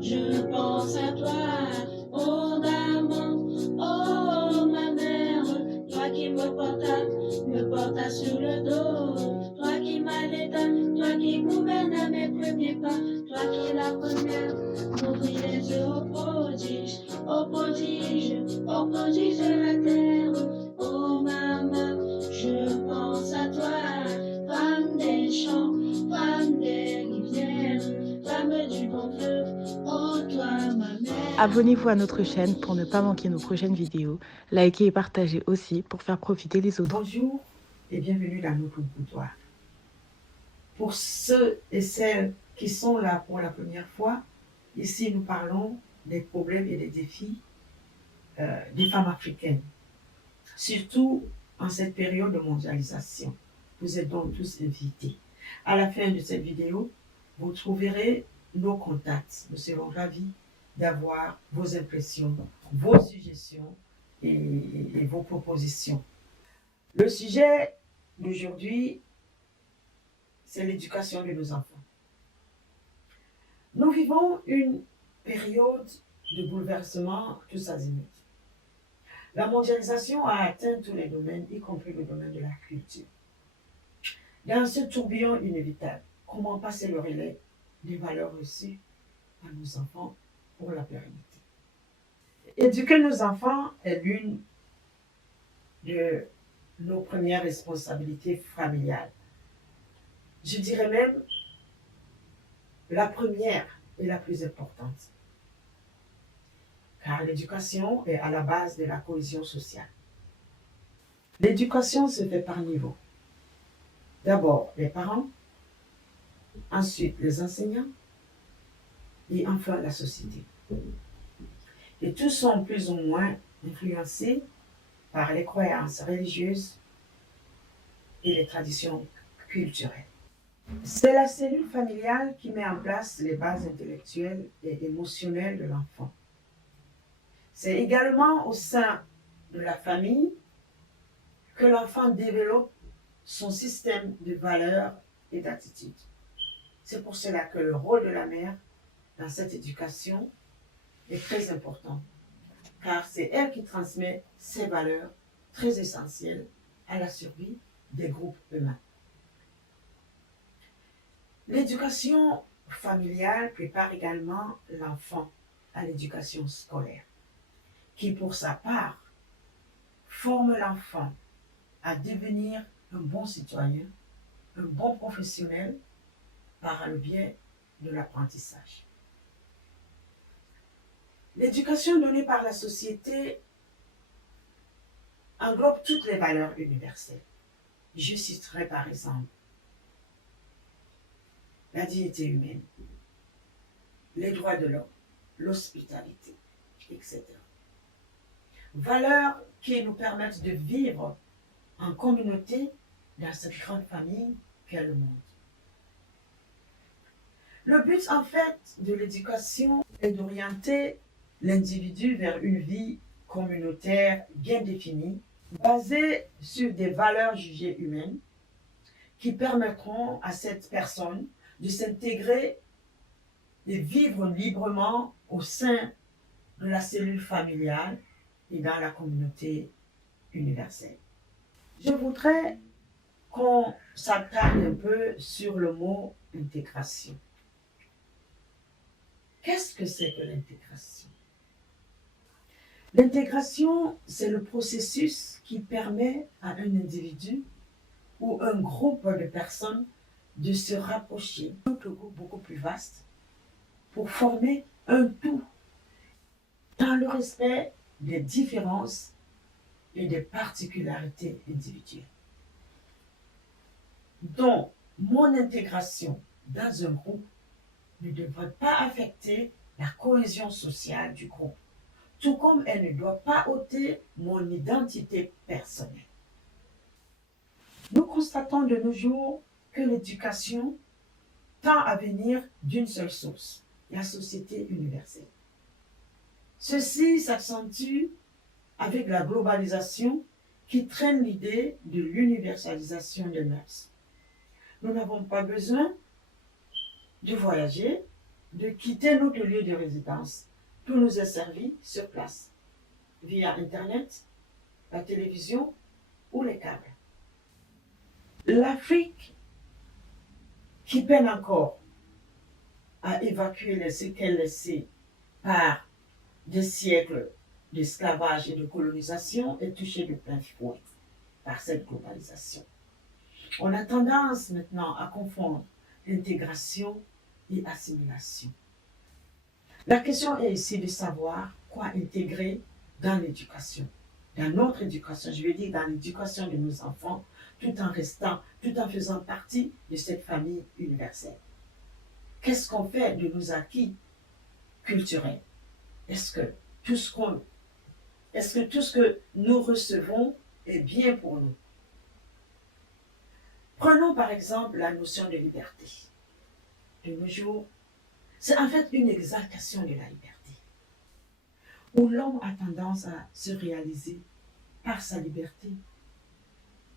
je pense à toi, oh maman, oh ma mère, toi qui me portas sur le dos, toi qui m'allaitas, toi qui gouverne à mes premiers pas, toi qui es la première, m'ouvrir les yeux au prodige de la terre, oh maman, je pense à toi, femme des champs, femme des rivières, femme du bon fleuve, oh toi ma mère. Abonnez-vous à notre chaîne pour ne pas manquer nos prochaines vidéos. Likez et partagez aussi pour faire profiter les autres. Bonjour et bienvenue dans notre boudoir. Pour ceux et celles qui sont là pour la première fois, ici nous parlons des problèmes et des défis des femmes africaines, surtout en cette période de mondialisation. Vous êtes donc tous invités. À la fin de cette vidéo, vous trouverez nos contacts. Nous serons ravis d'avoir vos impressions, vos suggestions et vos propositions. Le sujet d'aujourd'hui, c'est l'éducation de nos enfants. Nous vivons une période de bouleversement tous azimuts. La mondialisation a atteint tous les domaines, y compris le domaine de la culture. Dans ce tourbillon inévitable, comment passer le relais des valeurs reçues à nos enfants pour la pérennité? Éduquer nos enfants est l'une de nos premières responsabilités familiales. Je dirais même la première et la plus importante. Car l'éducation est à la base de la cohésion sociale. L'éducation se fait par niveau. D'abord les parents, ensuite les enseignants et enfin la société. Et tous sont plus ou moins influencés par les croyances religieuses et les traditions culturelles. C'est la cellule familiale qui met en place les bases intellectuelles et émotionnelles de l'enfant. C'est également au sein de la famille que l'enfant développe son système de valeurs et d'attitudes. C'est pour cela que le rôle de la mère dans cette éducation est très important, car c'est elle qui transmet ces valeurs très essentielles à la survie des groupes humains. L'éducation familiale prépare également l'enfant à l'éducation scolaire, qui pour sa part forme l'enfant à devenir un bon citoyen, un bon professionnel par le biais de l'apprentissage. L'éducation donnée par la société englobe toutes les valeurs universelles. Je citerai par exemple la dignité humaine, les droits de l'homme, l'hospitalité, etc. Valeurs qui nous permettent de vivre en communauté dans cette grande famille qu'est le monde. Le but en fait de l'éducation est d'orienter l'individu vers une vie communautaire bien définie, basée sur des valeurs jugées humaines qui permettront à cette personne de s'intégrer et vivre librement au sein de la cellule familiale et dans la communauté universelle. Je voudrais qu'on s'attarde un peu sur le mot intégration. Qu'est-ce que c'est que l'intégration? L'intégration, c'est le processus qui permet à un individu ou un groupe de personnes de se rapprocher d'un groupe beaucoup plus vaste pour former un tout dans le respect des différences et des particularités individuelles. Donc, mon intégration dans un groupe ne devrait pas affecter la cohésion sociale du groupe, tout comme elle ne doit pas ôter mon identité personnelle. Nous constatons de nos jours que l'éducation tend à venir d'une seule source, la société universelle. Ceci s'accentue avec la globalisation qui traîne l'idée de l'universalisation des mœurs. Nous n'avons pas besoin de voyager, de quitter notre lieu de résidence. Tout nous est servi sur place, via Internet, la télévision ou les câbles. L'Afrique, qui peine encore à évacuer les séquelles laissées par des siècles d'esclavage et de colonisation, est touchée de plein fouet par cette globalisation. On a tendance maintenant à confondre intégration et assimilation. La question est ici de savoir quoi intégrer dans l'éducation, dans notre éducation, je veux dire dans l'éducation de nos enfants, tout en faisant partie de cette famille universelle. Qu'est-ce qu'on fait de nos acquis culturels? Est-ce que tout ce que nous recevons est bien pour nous? Prenons par exemple la notion de liberté. De nos jours, c'est en fait une exaltation de la liberté, où l'homme a tendance à se réaliser par sa liberté,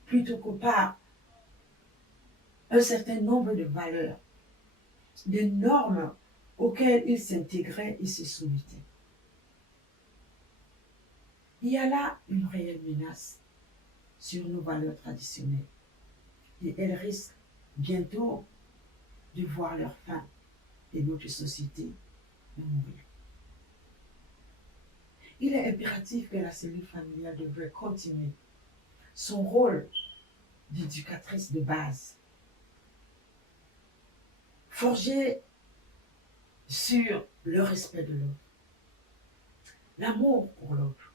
plutôt que par un certain nombre de valeurs, de normes auxquelles il s'intégrait et se soumettait. Il y a là une réelle menace sur nos valeurs traditionnelles et elles risquent bientôt de voir leur fin et notre société mourir. Il est impératif que la cellule familiale devrait continuer son rôle d'éducatrice de base, forgée sur le respect de l'autre, l'amour pour l'autre,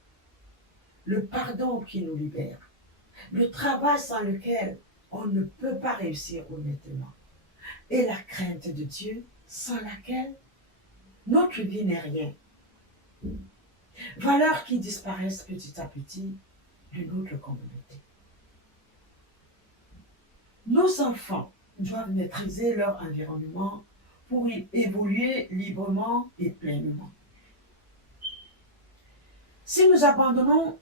le pardon qui nous libère, le travail sans lequel on ne peut pas réussir honnêtement, et la crainte de Dieu sans laquelle notre vie n'est rien. Valeurs qui disparaissent petit à petit de notre communauté. Nos enfants doivent maîtriser leur environnement pour y évoluer librement et pleinement. Si nous abandonnons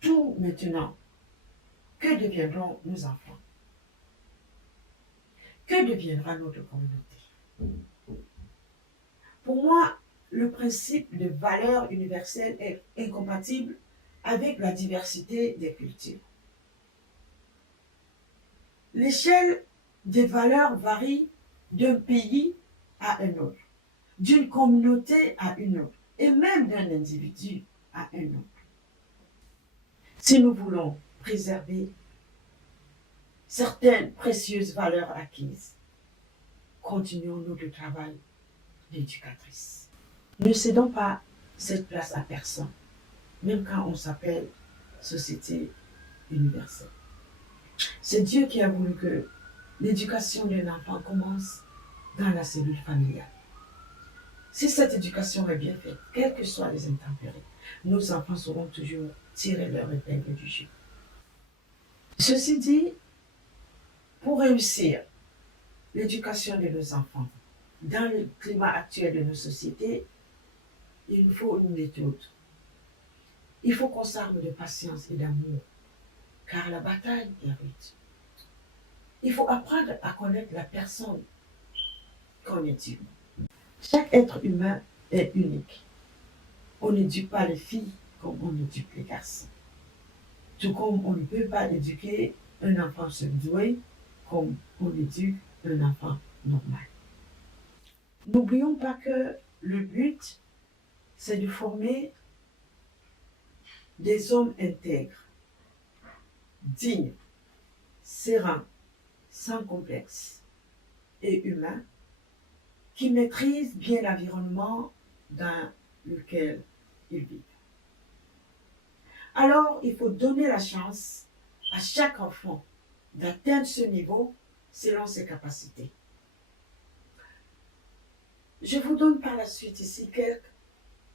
tout maintenant, que deviendront nos enfants? Que deviendra notre communauté? Pour moi, le principe de valeur universelle est incompatible avec la diversité des cultures. L'échelle des valeurs varie d'un pays à un autre, d'une communauté à une autre, et même d'un individu à un autre. Si nous voulons préserver certaines précieuses valeurs acquises, continuons notre travail d'éducatrice. Ne cédons pas cette place à personne, même quand on s'appelle société universelle. C'est Dieu qui a voulu que l'éducation d'un enfant commence dans la cellule familiale. Si cette éducation est bien faite, quelles que soient les intempéries, nos enfants sauront toujours tirer leur épingle du jeu. Ceci dit, pour réussir l'éducation de nos enfants, dans le climat actuel de nos sociétés, il nous faut une méthode. Il faut qu'on s'arme de patience et d'amour, car la bataille est rude. Il faut apprendre à connaître la personne qu'on éduque. Chaque être humain est unique. On n'éduque pas les filles comme on éduque les garçons. Tout comme on ne peut pas éduquer un enfant surdoué comme on éduque un enfant normal. N'oublions pas que le but, c'est de former des hommes intègres, dignes, sereins, sans complexe et humains, qui maîtrisent bien l'environnement dans lequel ils vivent. Alors, il faut donner la chance à chaque enfant d'atteindre ce niveau selon ses capacités. Je vous donne par la suite ici quelques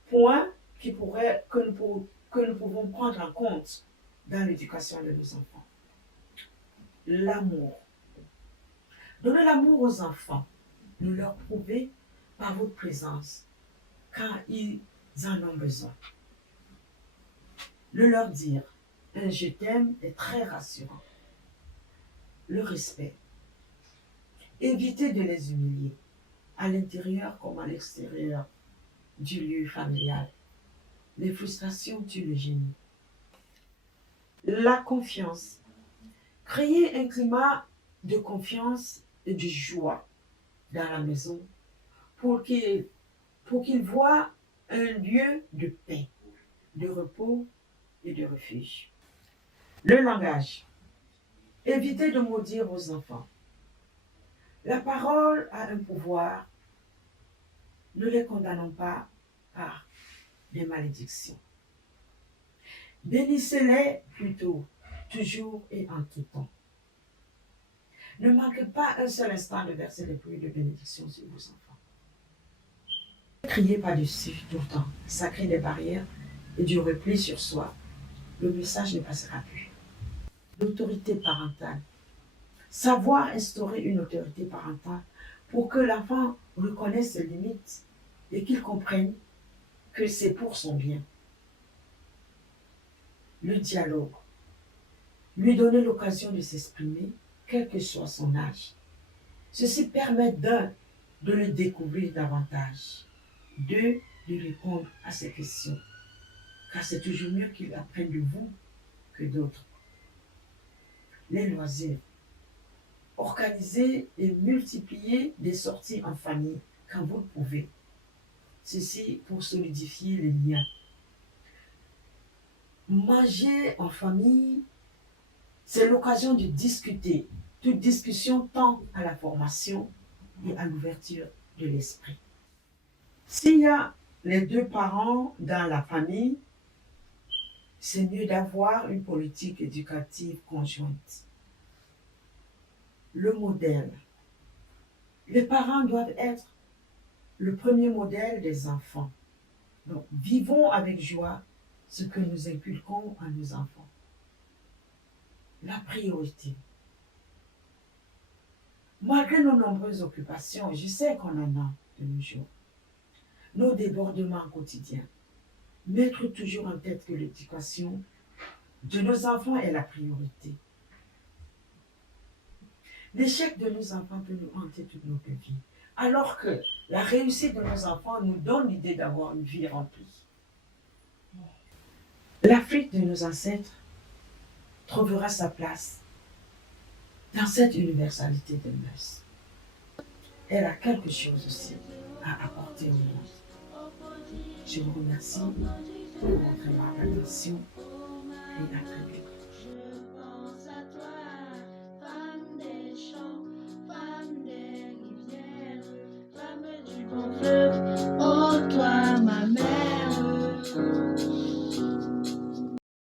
points que nous pouvons prendre en compte dans l'éducation de nos enfants. L'amour. Donnez l'amour aux enfants. Ne leur prouvez par votre présence quand ils en ont besoin. Le leur dire un je t'aime est très rassurant. Le respect. Évitez de les humilier. à l'intérieur comme à l'extérieur du lieu familial. Les frustrations tuent le génie. La confiance. Créer un climat de confiance et de joie dans la maison pour qu'il voit un lieu de paix, de repos et de refuge. Le langage. Évitez de maudire vos enfants. La parole a un pouvoir. Ne les condamnons pas par des malédictions. Bénissez-les plutôt, toujours et en tout temps. Ne manquez pas un seul instant de verser des pluies de bénédiction sur vos enfants. Ne criez pas dessus tout le temps. Ça crée des barrières et du repli sur soi. Le message ne passera plus. L'autorité parentale. Savoir instaurer une autorité parentale pour que l'enfant reconnaisse ses limites et qu'il comprenne que c'est pour son bien. Le dialogue. Lui donner l'occasion de s'exprimer, quel que soit son âge. Ceci permet d'un, de le découvrir davantage, deux, de répondre à ses questions, car c'est toujours mieux qu'il apprenne de vous que d'autres. Les loisirs. Organisez et multipliez des sorties en famille quand vous le pouvez. Ceci pour solidifier les liens. Manger en famille, c'est l'occasion de discuter. Toute discussion tend à la formation et à l'ouverture de l'esprit. S'il y a les deux parents dans la famille, c'est mieux d'avoir une politique éducative conjointe. Le modèle. Les parents doivent être le premier modèle des enfants. Donc, vivons avec joie ce que nous inculquons à nos enfants. La priorité. Malgré nos nombreuses occupations, je sais qu'on en a de nos jours, nos débordements quotidiens, mettre toujours en tête que l'éducation de nos enfants est la priorité. L'échec de nos enfants peut nous hanter toute notre vie, alors que la réussite de nos enfants nous donne l'idée d'avoir une vie remplie. L'Afrique de nos ancêtres trouvera sa place dans cette universalité des mœurs. Elle a quelque chose aussi à apporter au monde. Je vous remercie pour votre attention et à très bientôt.